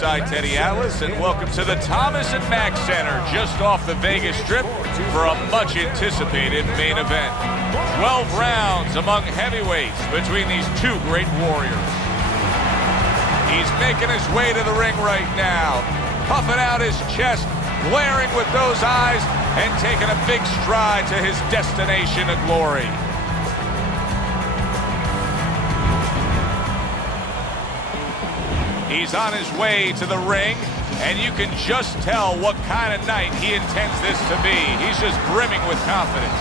ringside, Teddy Atlas, and welcome to the Thomas and Mack Center, just off the Vegas Strip, for a much-anticipated main event. 12 rounds among heavyweights between these two great warriors. He's making his way to the ring right now, puffing out his chest, glaring with those eyes, and taking a big stride to his destination of glory. He's on his way to the ring, and you can just tell what kind of night he intends this to be. He's just brimming with confidence.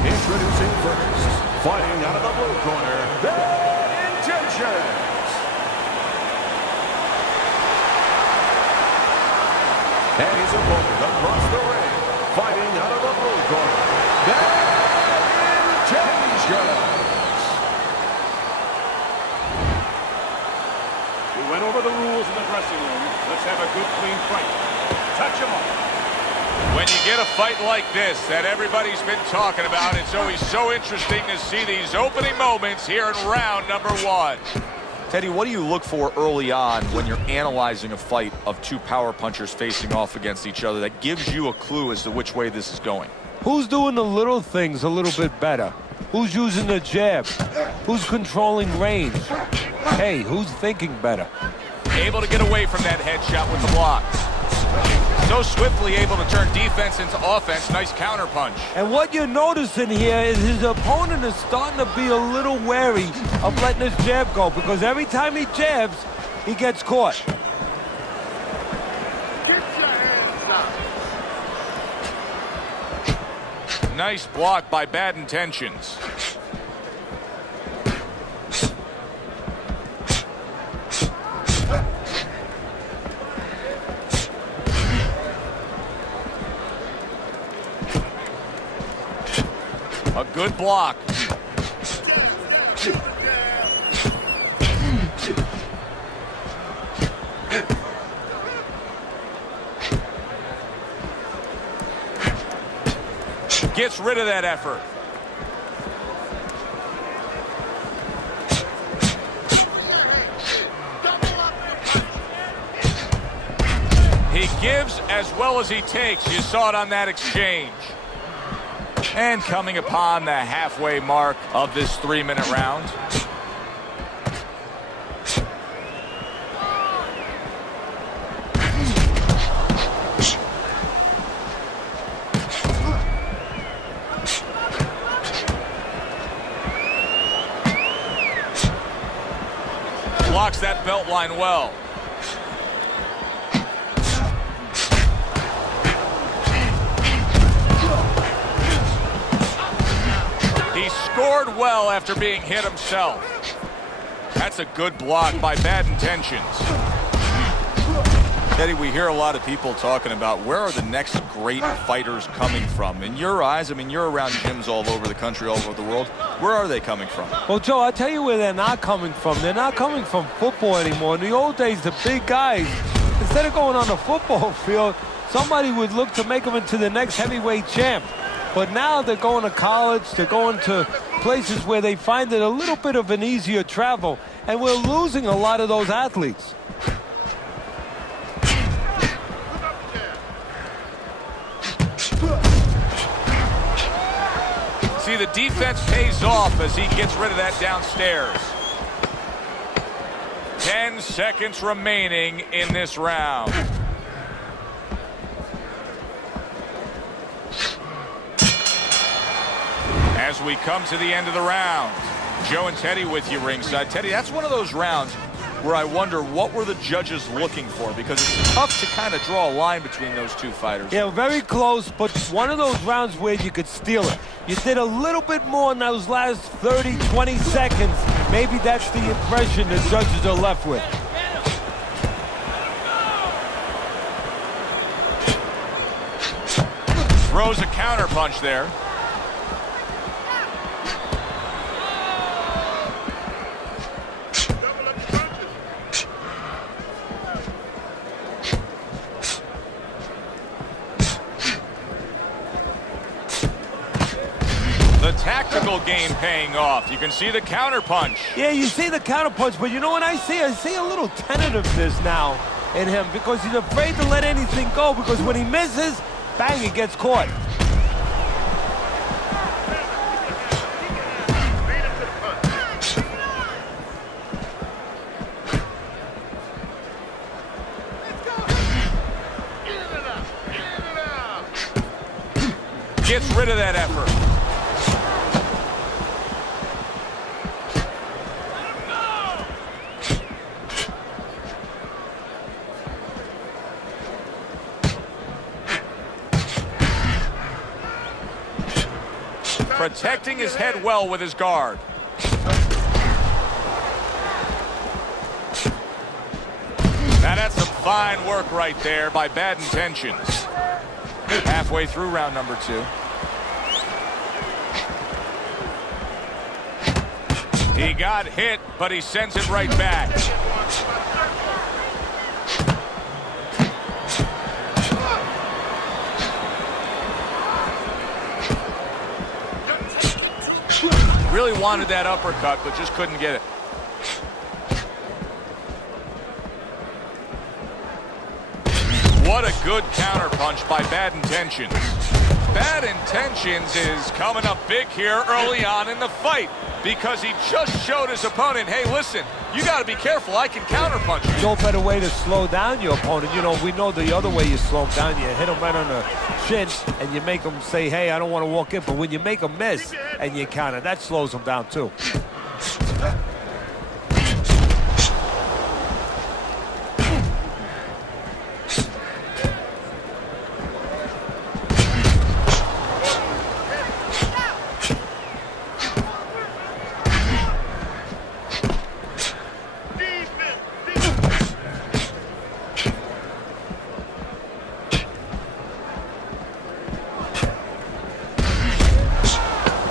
Introducing first, fighting out of the blue corner, Bad Intentions. And his opponent across the ring, fighting out of the blue corner, Bad Intentions. We went over the rules in the dressing room. Let's have a good, clean fight. Touch him up. When you get a fight like this that everybody's been talking about, it's always so interesting to see these opening moments here in round number one. Teddy, what do you look for early on when you're analyzing a fight of two power punchers facing off against each other that gives you a clue as to which way this is going? Who's doing the little things a little bit better? Who's using the jab? Who's controlling range? Hey, who's thinking better? Able to get away from that headshot with the block. So swiftly able to turn defense into offense. Nice counter punch. And what you're noticing here is his opponent is starting to be a little wary of letting his jab go, because every time he jabs, he gets caught. Get your hands up. Nice block by Bad Intentions. A good block. Gets rid of that effort. He gives as well as he takes. You saw it on that exchange. And coming upon the halfway mark of this 3-minute round. Blocks that belt line well. He scored well after being hit himself. That's a good block by Bad Intentions. Teddy, we hear a lot of people talking about where are the next great fighters coming from. In your eyes, I mean, you're around gyms all over the country, all over the world. Where are they coming from? Well, Joe, I'll tell you where they're not coming from. They're not coming from football anymore. In the old days, the big guys, instead of going on the football field, somebody would look to make them into the next heavyweight champ. But now they're going to college, they're going to places where they find it a little bit of an easier travel, and we're losing a lot of those athletes. See, the defense pays off as he gets rid of that downstairs. 10 seconds remaining in this round. As we come to the end of the round, Joe and Teddy with you ringside. Teddy, that's one of those rounds where I wonder what were the judges looking for, because it's tough to kind of draw a line between those two fighters. Yeah, very close, but one of those rounds where you could steal it. You did a little bit more in those last 30, 20 seconds. Maybe that's the impression the judges are left with. Throws a counter punch there. tactical game paying off. You can see the counter punch. Yeah, you see the counter punch, but you know what I see? I see a little tentativeness now in him because he's afraid to let anything go because when he misses, bang, he gets caught. Gets rid of that effort. Protecting his head well with his guard. Now that's some fine work right there by Bad Intentions. Halfway through round number 2. He got hit, but he sends it right back. Really wanted that uppercut, but just couldn't get it. What a good counterpunch by Bad Intentions. Bad Intentions is coming up big here early on in the fight because he just showed his opponent, hey, listen, you got to be careful. I can counterpunch you. No better way to slow down your opponent. You know, we know the other way you slow him down. You hit him right on the chin, and you make him say, hey, I don't want to walk in. But when you make him miss and you counter, that slows him down, too.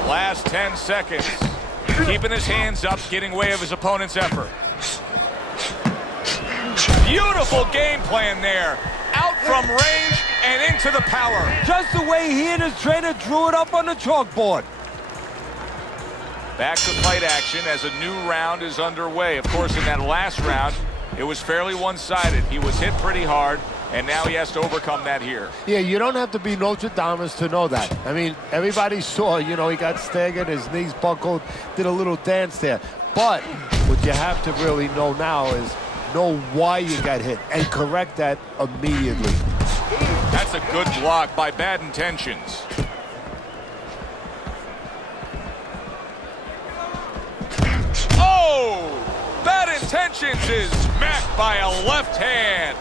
Last 10 seconds. Keeping his hands up, getting way of his opponent's effort. Beautiful game plan there. Out from range and into the power. Just the way he and his trainer drew it up on the chalkboard. Back to fight action as a new round is underway. Of course, in that last round, it was fairly one-sided. He was hit pretty hard, and now he has to overcome that here. Yeah, you don't have to be Nostradamus to know that. I mean, everybody saw, you know, he got staggered, his knees buckled, did a little dance there. But what you have to really know now is know why you got hit and correct that immediately. That's a good block by Bad Intentions. Oh! Bad Intentions is smacked by a left hand.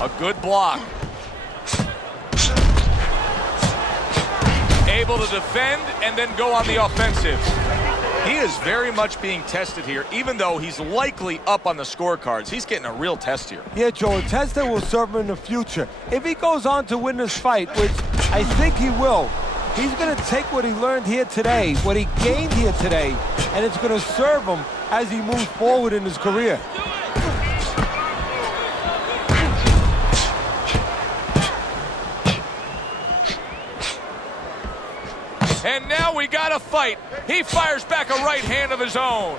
A good block. Able to defend and then go on the offensive. He is very much being tested here, even though he's likely up on the scorecards. He's getting a real test here. Yeah, Joe, a test that will serve him in the future. If he goes on to win this fight, which I think he will, he's going to take what he learned here today, what he gained here today, and it's going to serve him as he moves forward in his career. And now we got a fight. He fires back a right hand of his own.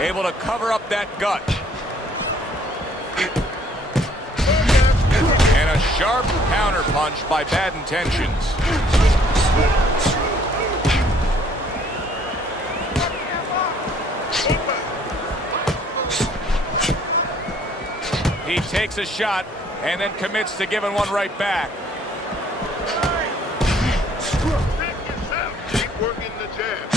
Able to cover up that gut. And a sharp counter punch by Bad Intentions. He takes a shot and then commits to giving one right back. Keep working the jab.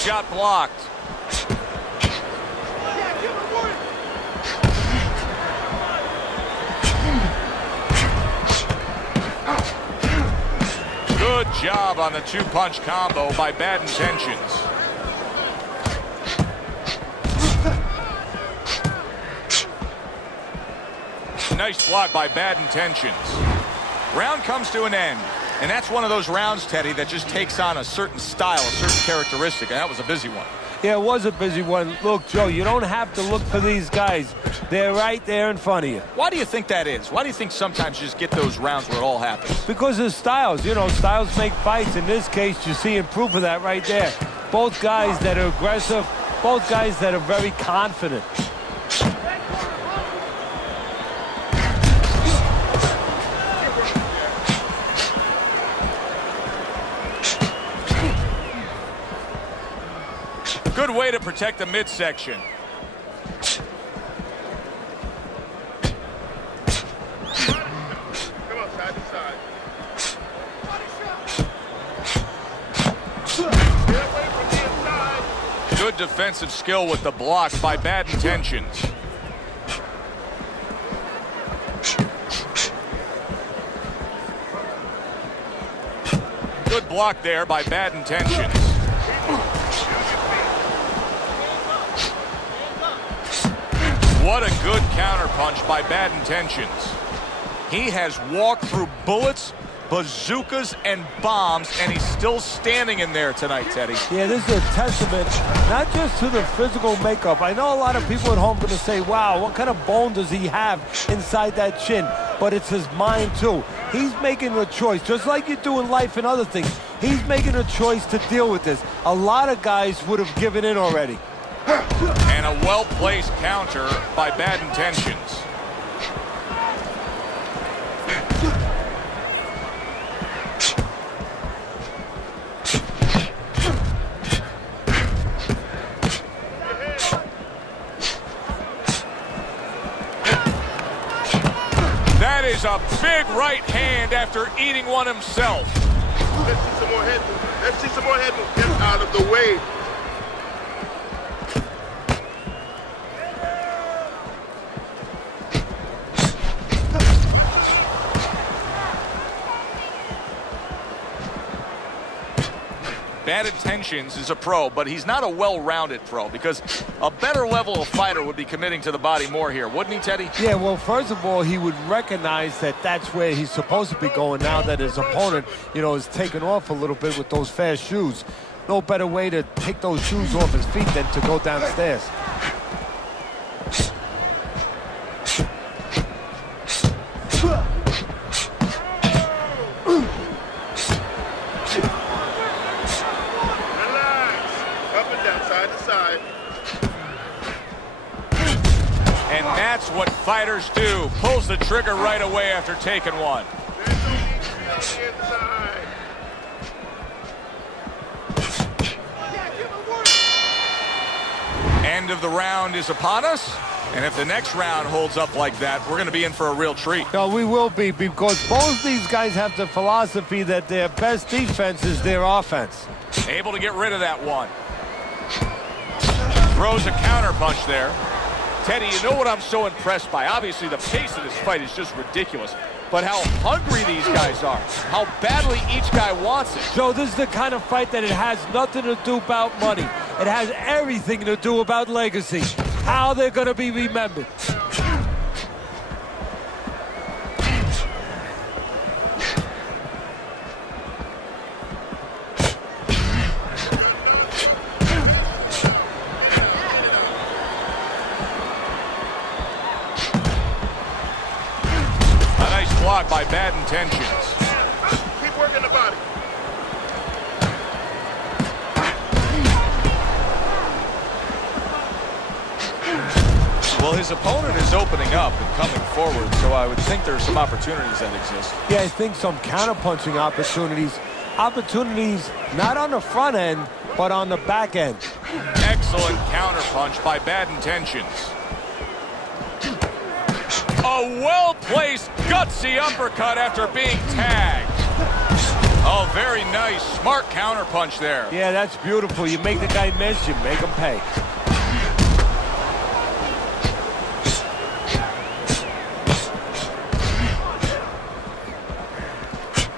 shot blocked. Good job on the two-punch combo by Bad Intentions. Nice block by Bad Intentions. Round comes to an end. And that's one of those rounds, Teddy, that just takes on a certain style, a certain characteristic. And that was a busy one. Yeah, it was a busy one. Look, Joe, you don't have to look for these guys. They're right there in front of you. Why do you think that is? Why do you think sometimes you just get those rounds where it all happens? Because of styles. You know, styles make fights. In this case, you're seeing proof of that right there. Both guys that are aggressive, both guys that are very confident. Good way to protect the midsection. Come on, side to side. Get away from the inside. Good defensive skill with the block by Bad Intentions. Good block there by Bad Intentions. What a good counterpunch by Bad Intentions. He has walked through bullets, bazookas, and bombs, and he's still standing in there tonight, Teddy. Yeah, this is a testament not just to the physical makeup. I know a lot of people at home are going to say, wow, what kind of bone does he have inside that chin? But it's his mind, too. He's making a choice, just like you do in life and other things. He's making a choice to deal with this. A lot of guys would have given in already. And a well-placed counter by Bad Intentions. That is a big right hand after eating one himself. Let's see some more head movement. Let's see some more head movement. Get out of the way. Bad Intentions is a pro, but he's not a well-rounded pro because a better level of fighter would be committing to the body more here, wouldn't he, Teddy? Yeah, well, first of all, he would recognize that that's where he's supposed to be going now that his opponent, you know, is taking off a little bit with those fast shoes. No better way to take those shoes off his feet than to go downstairs. And that's what fighters do. Pulls the trigger right away after taking one. End of the round is upon us. And if the next round holds up like that, we're going to be in for a real treat. No, we will be, because both these guys have the philosophy that their best defense is their offense. Able to get rid of that one. Throws a counter punch there. Teddy, you know what I'm so impressed by? Obviously, the pace of this fight is just ridiculous. But how hungry these guys are. How badly each guy wants it. So this is the kind of fight that it has nothing to do about money. It has everything to do about legacy. How they're going to be remembered. Blocked by Bad Intentions. Keep working the body. Well, his opponent is opening up and coming forward, so I would think there's some opportunities that exist. Yeah, I think some counterpunching opportunities. Opportunities not on the front end, but on the back end. Excellent counterpunch by Bad Intentions. A well-placed, gutsy uppercut after being tagged. Oh, very nice. Smart counterpunch there. Yeah, that's beautiful. You make the guy miss, you make him pay.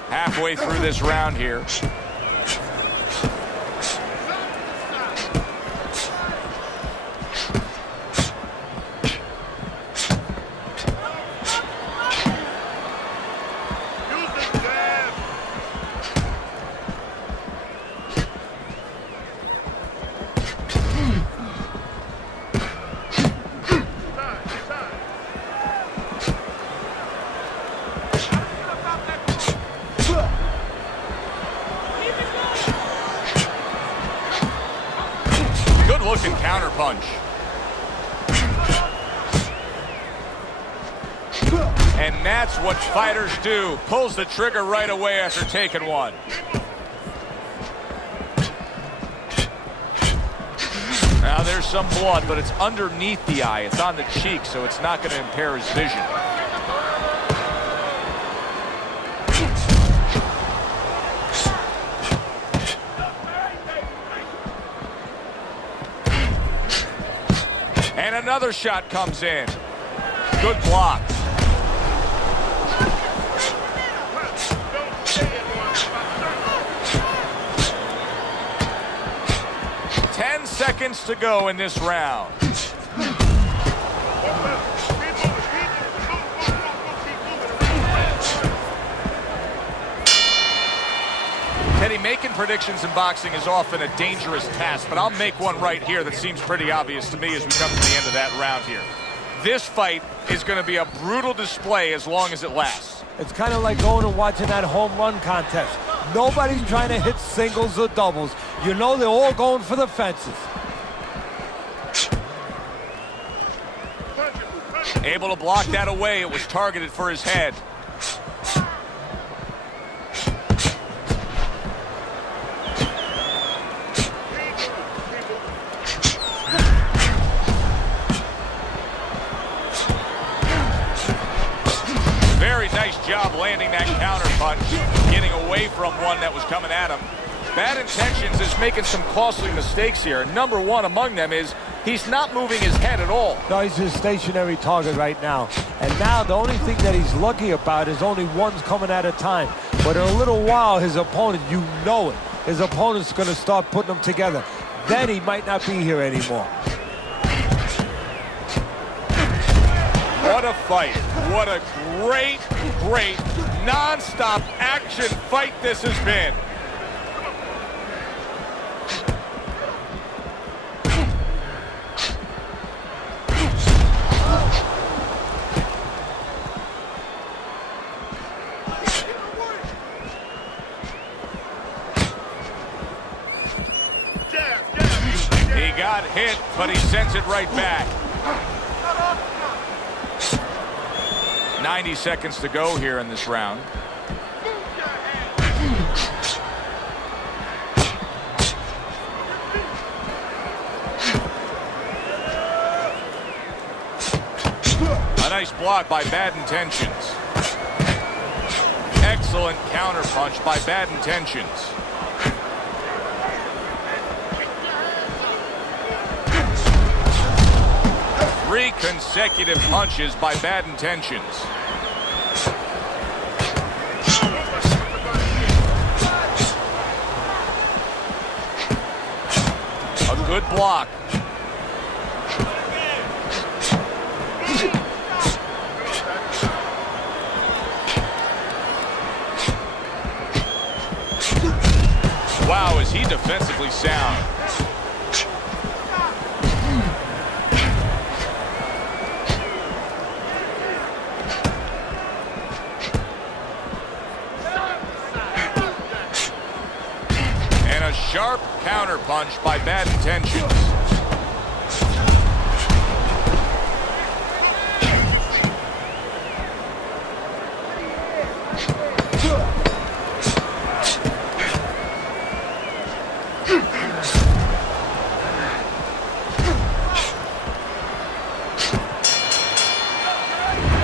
Halfway through this round here. Good-looking counterpunch. And that's what fighters do. Pulls the trigger right away after taking one. Now there's some blood, but it's underneath the eye. It's on the cheek, so it's not going to impair his vision. And another shot comes in. Good block. Seconds to go in this round. Teddy, making predictions in boxing is often a dangerous task, but I'll make one right here that seems pretty obvious to me as we come to the end of that round here. This fight is going to be a brutal display as long as it lasts. It's kind of like going and watching that home run contest. Nobody's trying to hit singles or doubles. You know they're all going for the fences. Able to block that away. It was targeted for his head. Very nice job landing that counter punch, getting away from one that was coming at him. Bad Intentions is making some costly mistakes here. Number one among them is he's not moving his head at all. No, he's a stationary target right now. And now the only thing that he's lucky about is only one's coming at a time. But in a little while, his opponent, you know it, his opponent's going to start putting them together. Then he might not be here anymore. What a fight. What a great, great, non-stop action fight this has been. He got hit, but he sends it right back. 90 seconds to go here in this round. A nice block by Bad Intentions. Excellent counterpunch by Bad Intentions. Three consecutive punches by Bad Intentions. A good block. Wow, is he defensively sound. Sharp counterpunch by Bad Intentions.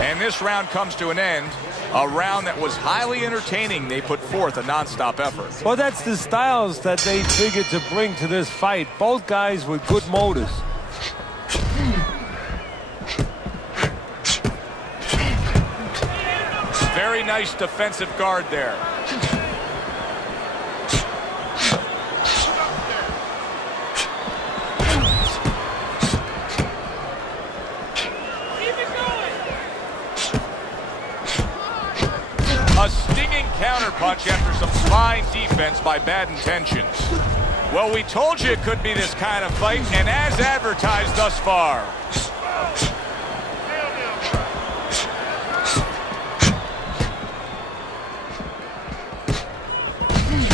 And this round comes to an end A round that was highly entertaining. They put forth a nonstop effort. Well, that's the styles that they figured to bring to this fight. Both guys with good motors. Very nice defensive guard there. A stinging counterpunch after some fine defense by bad intentions. Well, we told you it could be this kind of fight, and as advertised thus far.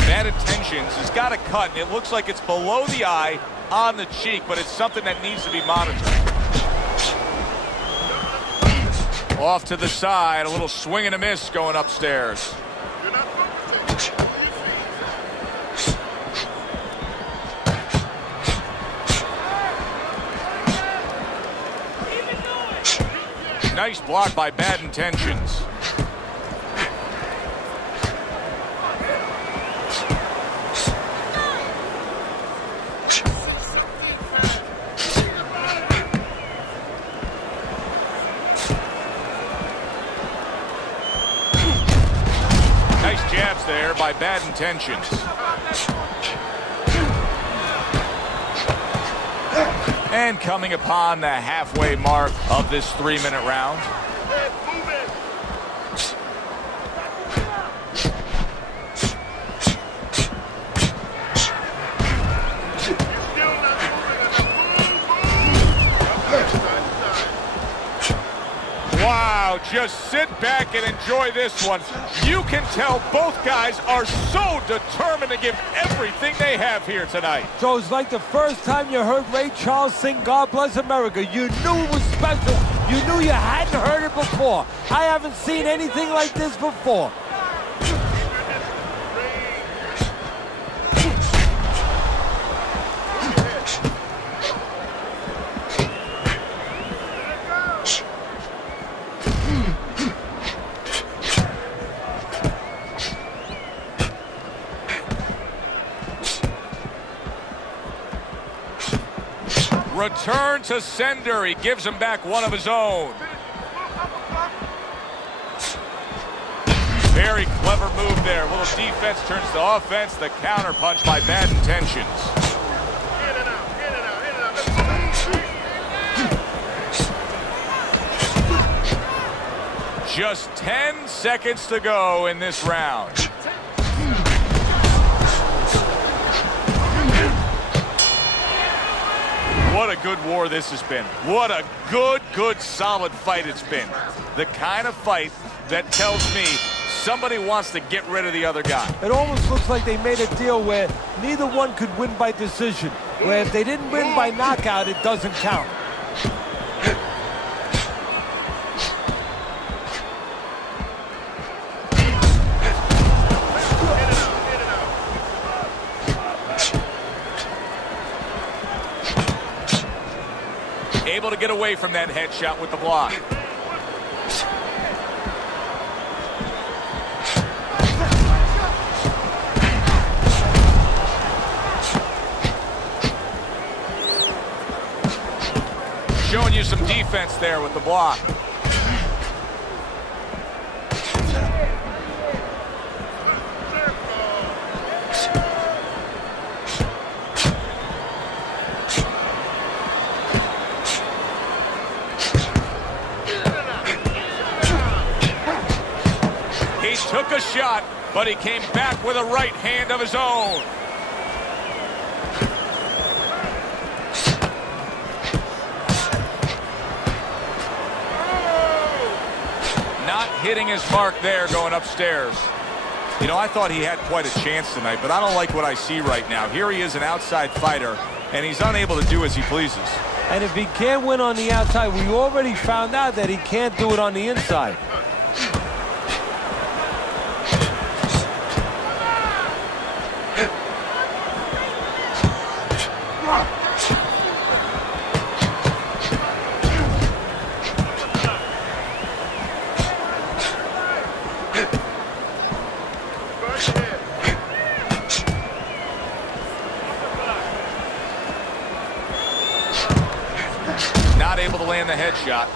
Bad intentions has got a cut, and it looks like it's below the eye on the cheek, but it's something that needs to be monitored. Off to the side, a little swing and a miss going upstairs. Nice block by bad intentions. Nice jabs there by bad intentions. And coming upon the halfway mark of this 3-minute round. Wow, just sit back and enjoy this one. You can tell both guys are so determined to give everything they have here tonight. So it's like the first time you heard Ray Charles sing God Bless America. You knew it was special. You knew you hadn't heard it before. I haven't seen anything like this before. Return to sender. He gives him back one of his own. Very clever move there. A little defense turns to offense. The counter punch by bad intentions. Just 10 seconds to go in this round. What a good war this has been. What a good, solid fight it's been. The kind of fight that tells me somebody wants to get rid of the other guy. It almost looks like they made a deal where neither one could win by decision. Where if they didn't win by knockout, it doesn't count. Able to get away from that headshot with the block. Showing you some defense there with the block. Took a shot, but he came back with a right hand of his own. Not hitting his mark there going upstairs. You know, I thought he had quite a chance tonight, but I don't like what I see right now. Here he is, an outside fighter, and he's unable to do as he pleases. And if he can't win on the outside, we already found out that he can't do it on the inside. able to land the headshot.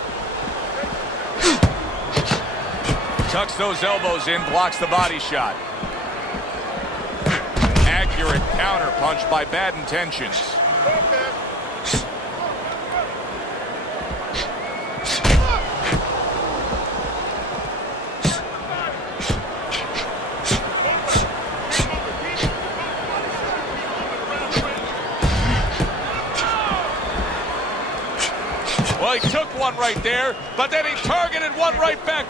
Tucks those elbows in, blocks the body shot. Accurate counter punch by Bad Intentions. Well, he took one right there, but then he targeted one right back.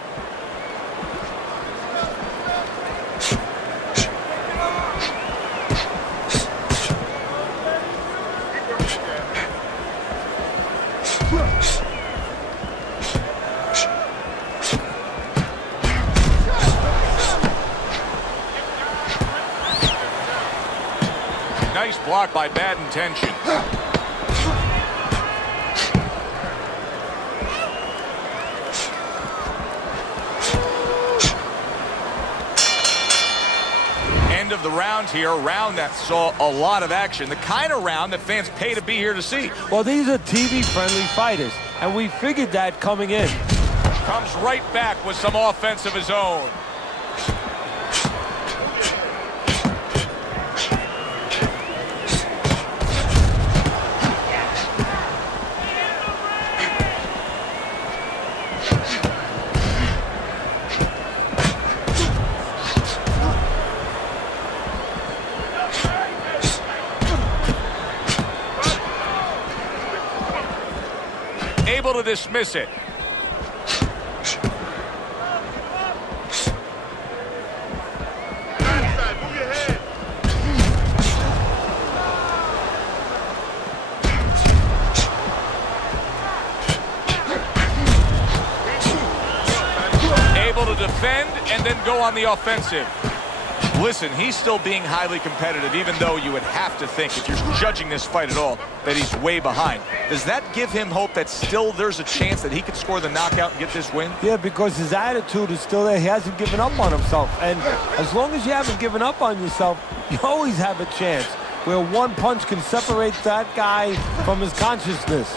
Nice block by Bad Intentions. End of the round here, a round that saw a lot of action, the kind of round that fans pay to be here to see. Well, these are TV-friendly fighters, and we figured that coming in. Comes right back with some offense of his own. Able to dismiss it. Able to defend and then go on the offensive. Listen, he's still being highly competitive, even though you would have to think, if you're judging this fight at all, that he's way behind. Does that give him hope that still there's a chance that he could score the knockout and get this win? Yeah, because his attitude is still there. He hasn't given up on himself. And as long as you haven't given up on yourself, you always have a chance where one punch can separate that guy from his consciousness.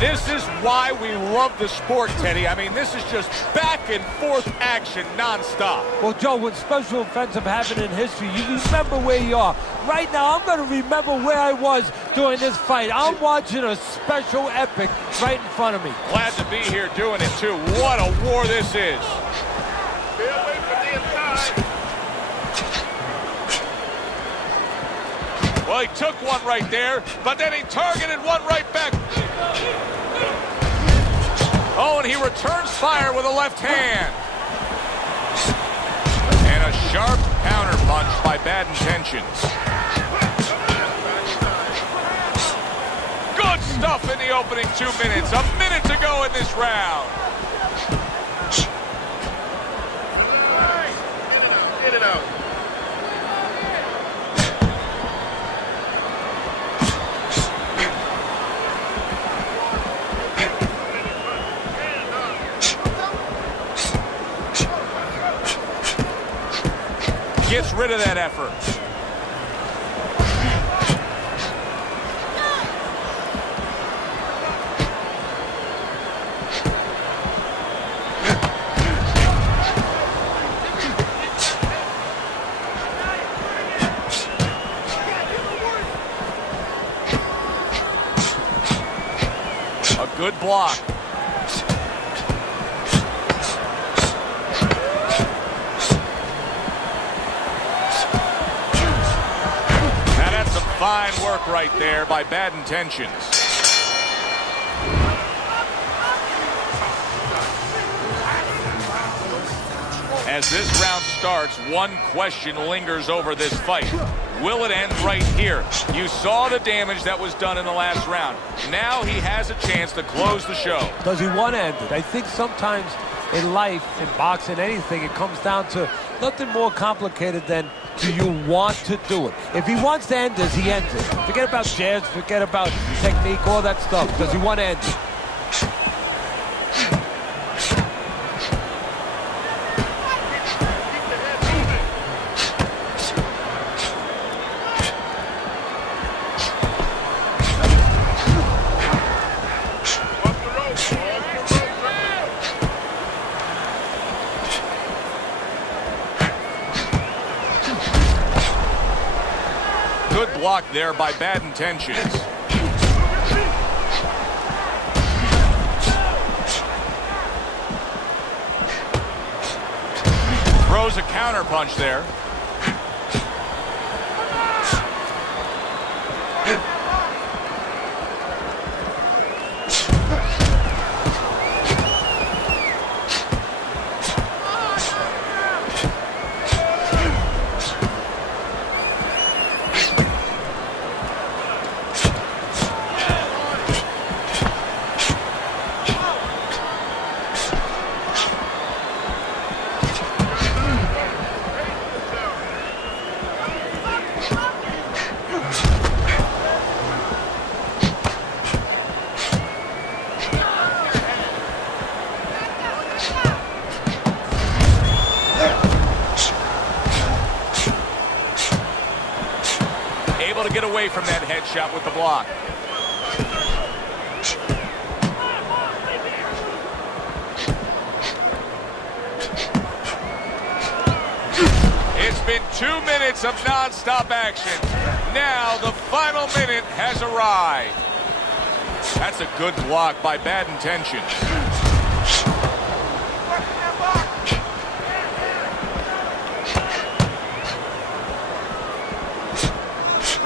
This is why we love the sport, Teddy. I mean, this is just back and forth action nonstop. Well, Joe, when special events have happened in history, you remember where you are. Right now, I'm going to remember where I was during this fight. I'm watching a special epic right in front of me. Glad to be here doing it, too. What a war this is. Stay away from the inside. Well, he took one right there, but then he targeted one right back. Oh, and he returns fire with a left hand. And a sharp counter punch by Bad Intentions. Good stuff in the opening 2 minutes. A minute to go in this round. Get it out. Gets rid of that effort. A good block. Fine work right there by Bad Intentions. As this round starts, one question lingers over this fight. Will it end right here? You saw the damage that was done in the last round. Now he has a chance to close the show. Does he want to end it? I think sometimes in life, in boxing, anything, it comes down to nothing more complicated than do you want to do it? If he wants to end this, he ends it. Forget about jabs, forget about technique, all that stuff. Does he want to end it? block there by Bad Intentions. Throws a counter punch there. Able to get away from that headshot with the block. It's been 2 minutes of non-stop action. Now the final minute has arrived. That's a good block by Bad Intentions.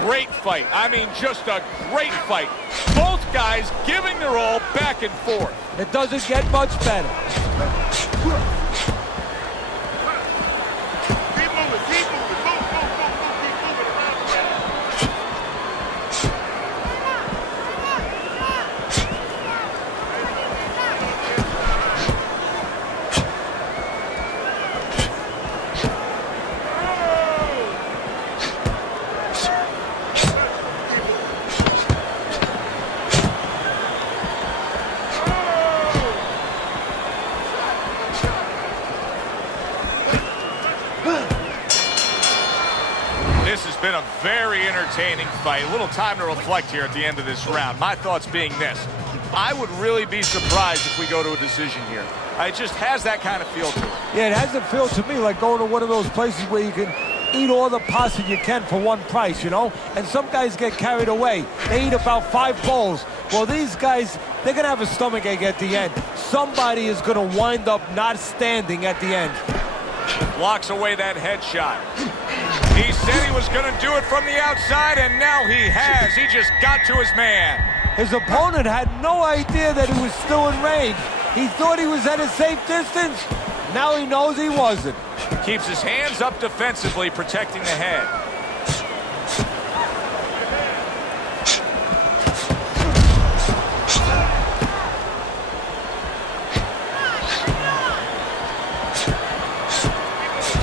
Great fight. I mean, just a great fight. Both guys giving their all back and forth. It doesn't get much better. Keep moving, keep moving. Move, move, move, move, keep moving around the ring. This has been a very entertaining fight. A little time to reflect here at the end of this round. My thoughts being this: I would really be surprised if we go to a decision here. It just has that kind of feel to it. Yeah, it has a feel to me like going to one of those places where you can eat all the pasta you can for one price, you know? And some guys get carried away. They eat about 5 bowls. Well, these guys, they're going to have a stomachache at the end. Somebody is going to wind up not standing at the end. Blocks away that headshot. He said he was going to do it from the outside, and now he has. He just got to his man. His opponent had no idea that he was still in range. He thought he was at a safe distance. Now he knows he wasn't. Keeps his hands up defensively, protecting the head.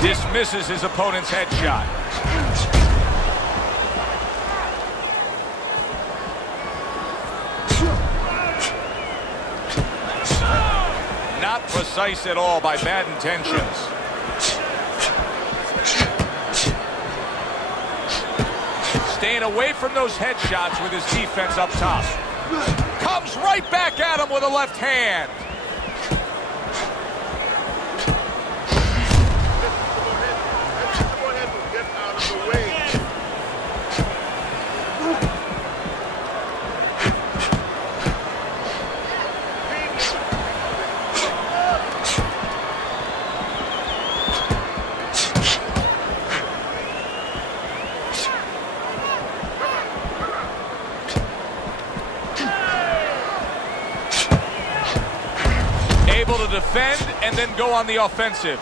Dismisses his opponent's headshot. Not precise at all by Bad Intentions. Staying away from those headshots with his defense up top. Comes right back at him with a left hand. Go ahead and get out of the way. Able to defend and then go on the offensive.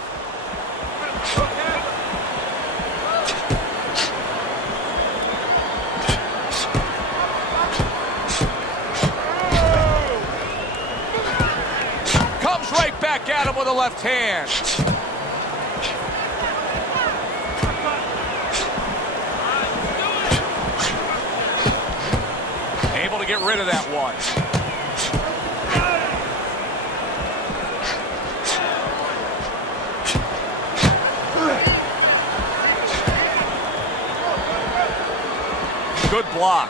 Comes right back at him with a left hand. Able to get rid of that one. Good block.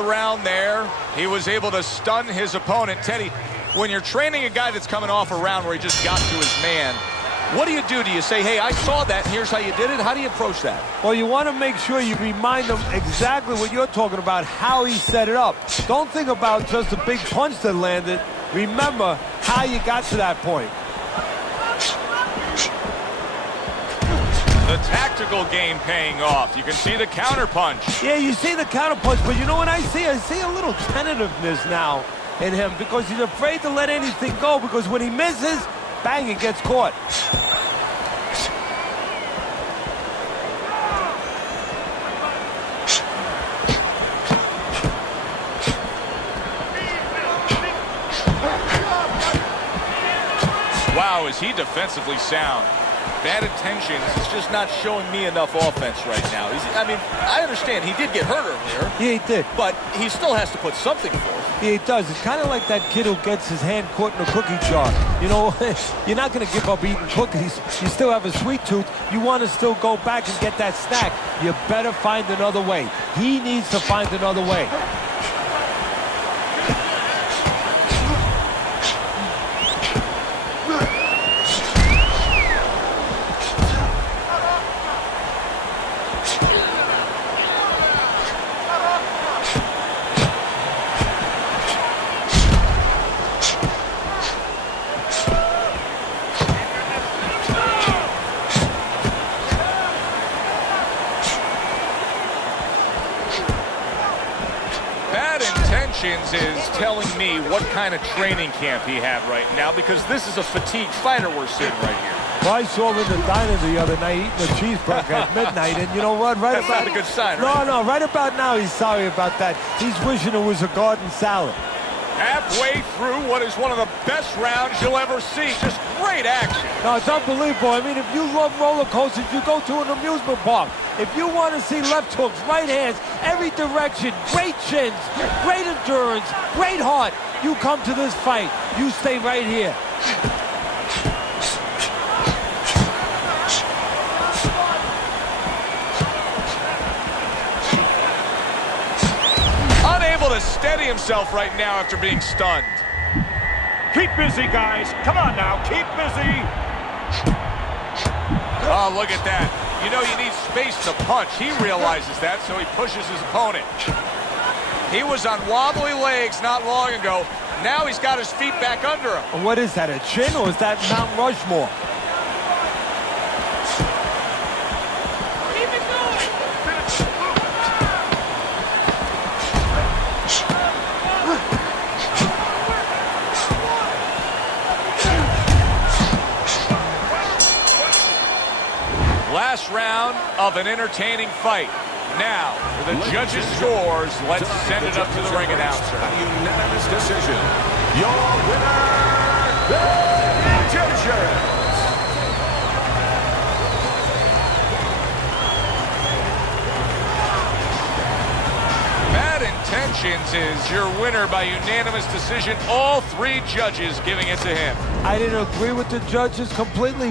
the round there. He was able to stun his opponent. Teddy, when you're training a guy that's coming off a round where he just got to his man, what do? Do you say, hey, I saw that, and here's how you did it? How do you approach that? Well, you want to make sure you remind him exactly what you're talking about, how he set it up. Don't think about just a big punch that landed. Remember how you got to that point. The tactical game paying off. You can see the counter punch. Yeah, you see the counter punch, but you know what I see? I see a little tentativeness now in him because he's afraid to let anything go, because when he misses, bang, it gets caught. Wow, is he defensively sound. Bad intentions. He's just not showing me enough offense right now. I mean, I understand he did get hurt earlier. Yeah, he did. But he still has to put something forth. Yeah, he does. It's kind of like that kid who gets his hand caught in a cookie jar. You know, you're not going to give up eating cookies. You still have a sweet tooth. You want to still go back and get that snack. You better find another way. He needs to find another way. Is telling me what kind of training camp he had right now, because this is a fatigued fighter we're seeing right here. Well, I saw him in the diner the other night eating a cheeseburger at midnight, and you know what? That's not a good sign, right? No, right about now he's sorry about that. He's wishing it was a garden salad. Halfway through what is one of the best rounds you'll ever see. Just great action. No, it's unbelievable. I mean, if you love roller coasters, you go to an amusement park. If you want to see left hooks, right hands, every direction, great chins, great endurance, great heart, you come to this fight. You stay right here. Unable to steady himself right now after being stunned. Keep busy, guys. Come on now, keep busy. Oh, look at that. You know you need space to punch. He realizes that, so he pushes his opponent. He was on wobbly legs not long ago. Now he's got his feet back under him. And what is that, a chin, or is that Mount Rushmore? Keep it going. Last round of an entertaining fight. Now, for the judges' scores, let's send it up to the ring announcer. A unanimous decision. Your winner, the judges. Bad Intentions is your winner by unanimous decision. All three judges giving it to him. I didn't agree with the judges completely.